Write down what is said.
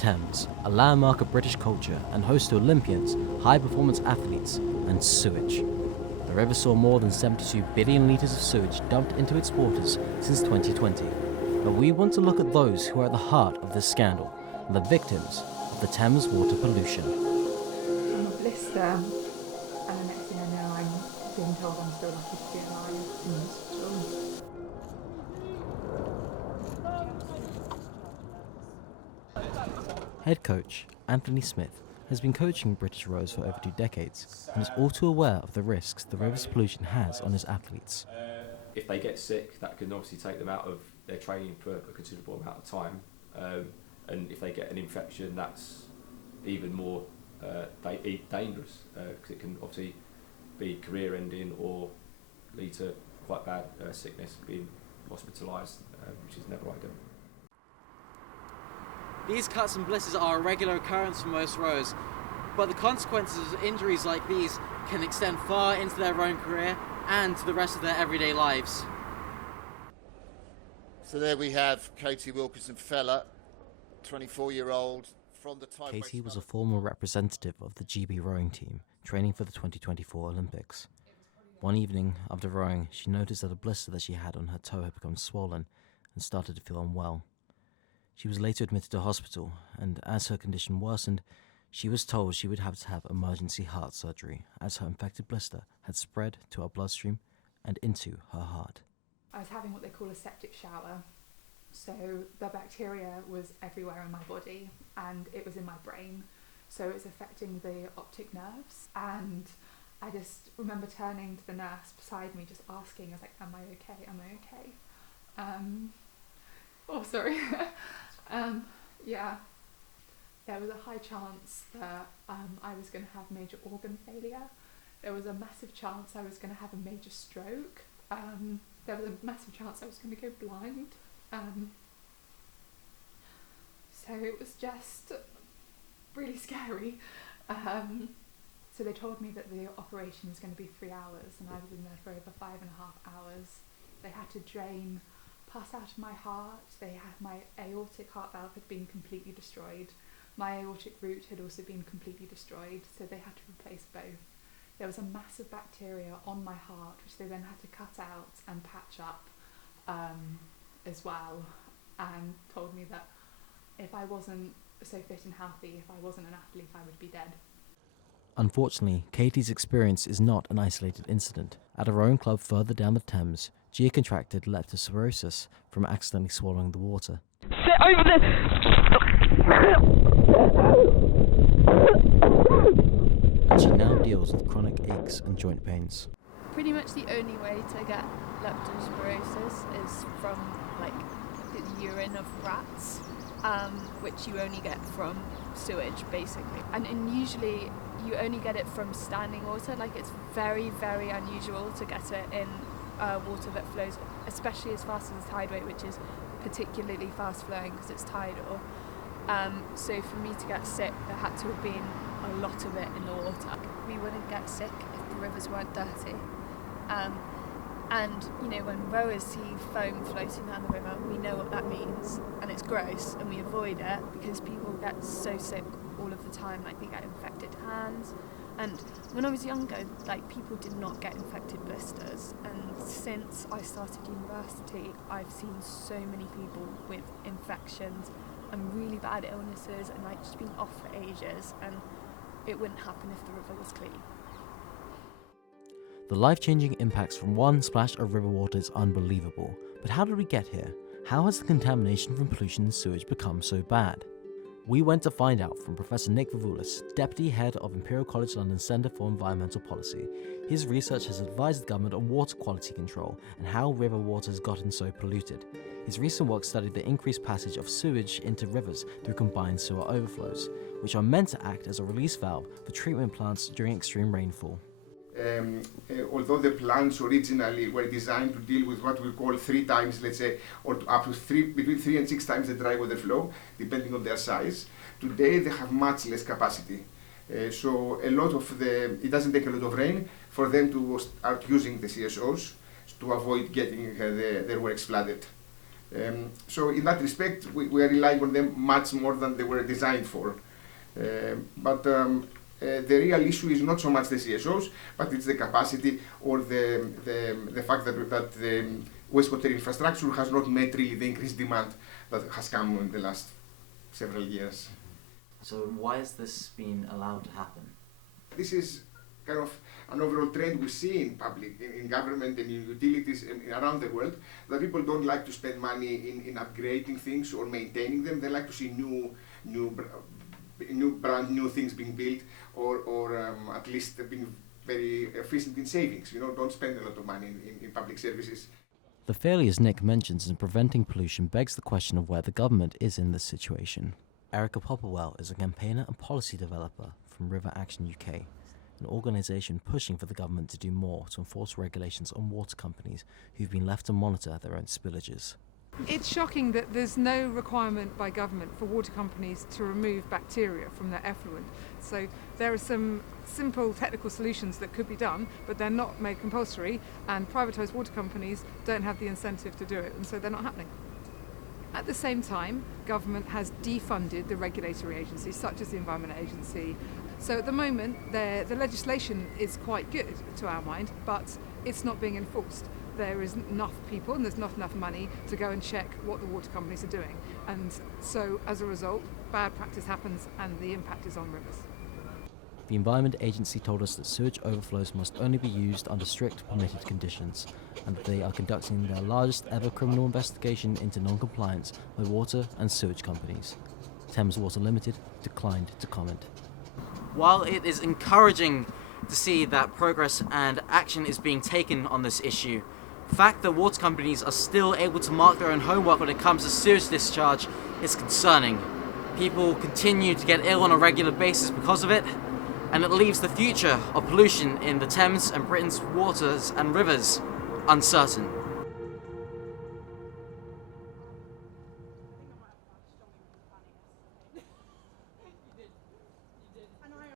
Thames, a landmark of British culture and host to Olympians, high-performance athletes, and sewage. The river saw more than 72 billion litres of sewage dumped into its waters since 2020. But we want to look at those who are at the heart of this scandal, and the victims of the Thames water pollution. I'm a blister, and the next thing I know, I'm being told I'm still lucky to be alive in the hospital. Head coach Anthony Smith has been coaching British rowers for over 2 decades and is all too aware of the risks the river's pollution has on his athletes. If they get sick, that can obviously take them out of their training for a considerable amount of time. And if they get an infection, that's even more dangerous because it can obviously be career-ending or lead to quite bad sickness, being hospitalised, which is never ideal. These cuts and blisters are a regular occurrence for most rowers, but the consequences of injuries like these can extend far into their rowing career and to the rest of their everyday lives. So there we have Katie Wilkinson-Feller, 24-year-old from the time. Katie was a former representative of the GB rowing team, training for the 2024 Olympics. One evening, after rowing, she noticed that a blister that she had on her toe had become swollen and started to feel unwell. She was later admitted to hospital, and as her condition worsened, she was told she would have to have emergency heart surgery as her infected blister had spread to her bloodstream and into her heart. I was having what they call a septic shower, so the bacteria was everywhere in my body and it was in my brain, so it was affecting the optic nerves. And I just remember turning to the nurse beside me, just asking, I was like, am I okay, am I okay? Yeah, there was a high chance that I was going to have major organ failure. There was a massive chance I was going to have a major stroke. There was a massive chance I was going to go blind. So it was just really scary. So they told me that the operation was going to be 3 hours, and I was in there for over 5.5 hours. They had to drain pus out of my heart. They had my aortic heart valve had been completely destroyed. My aortic root had also been completely destroyed, so they had to replace both. There was a massive bacteria on my heart, which they then had to cut out and patch up as well, and told me that if I wasn't so fit and healthy, if I wasn't an athlete, I would be dead. Unfortunately, Katie's experience is not an isolated incident. At a rowing club further down the Thames, Gia contracted leptospirosis from accidentally swallowing the water. Sit over there! And she now deals with chronic aches and joint pains. Pretty much the only way to get leptospirosis is from the urine of rats, which you only get from sewage basically. And usually you only get it from standing water. It's very, very unusual to get it in water that flows, especially as fast as the tideway, which is particularly fast flowing because it's tidal. So for me to get sick, there had to have been a lot of it in the water. We wouldn't get sick if the rivers weren't dirty. And when rowers see foam floating down the river, we know what that means, and it's gross, and we avoid it because people get so sick all of the time. They get infected hands. And when I was younger, people did not get infected blisters, and since I started university, I've seen so many people with infections and really bad illnesses and just being off for ages, and it wouldn't happen if the river was clean. The life-changing impacts from one splash of river water is unbelievable, but how did we get here? How has the contamination from pollution and sewage become so bad? We went to find out from Professor Nick Vavoulis, Deputy Head of Imperial College London Centre for Environmental Policy. His research has advised the government on water quality control and how river water has gotten so polluted. His recent work studied the increased passage of sewage into rivers through combined sewer overflows, which are meant to act as a release valve for treatment plants during extreme rainfall. Although the plants originally were designed to deal with what we call 3 times, let's say, or up to between 3 and 6 times the dry water flow, depending on their size, today they have much less capacity. So it doesn't take a lot of rain for them to start using the CSOs to avoid getting their works flooded. So in that respect, we are relying on them much more than they were designed for. But the real issue is not so much the CSOs, but it's the capacity or the fact that the wastewater infrastructure has not met really the increased demand that has come in the last several years. So why has this been allowed to happen? This is kind of an overall trend we see in public, in government and in utilities around the world, that people don't like to spend money in upgrading things or maintaining them. They like to see brand new things being built, or at least being very efficient in savings. Don't spend a lot of money in public services. The failures Nick mentions in preventing pollution begs the question of where the government is in this situation. Erica Popplewell is a campaigner and policy developer from River Action UK, an organisation pushing for the government to do more to enforce regulations on water companies who've been left to monitor their own spillages. It's shocking that there's no requirement by government for water companies to remove bacteria from their effluent. So there are some simple technical solutions that could be done, but they're not made compulsory, and privatised water companies don't have the incentive to do it, and so they're not happening. At the same time, government has defunded the regulatory agencies, such as the Environment Agency. So at the moment, the legislation is quite good to our mind, but it's not being enforced. There isn't enough people and there's not enough money to go and check what the water companies are doing. And so as a result, bad practice happens and the impact is on rivers. The Environment Agency told us that sewage overflows must only be used under strict permitted conditions, and that they are conducting their largest ever criminal investigation into non-compliance by water and sewage companies. Thames Water Limited declined to comment. While it is encouraging to see that progress and action is being taken on this issue, the fact that water companies are still able to mark their own homework when it comes to sewage discharge is concerning. People continue to get ill on a regular basis because of it, and it leaves the future of pollution in the Thames and Britain's waters and rivers uncertain.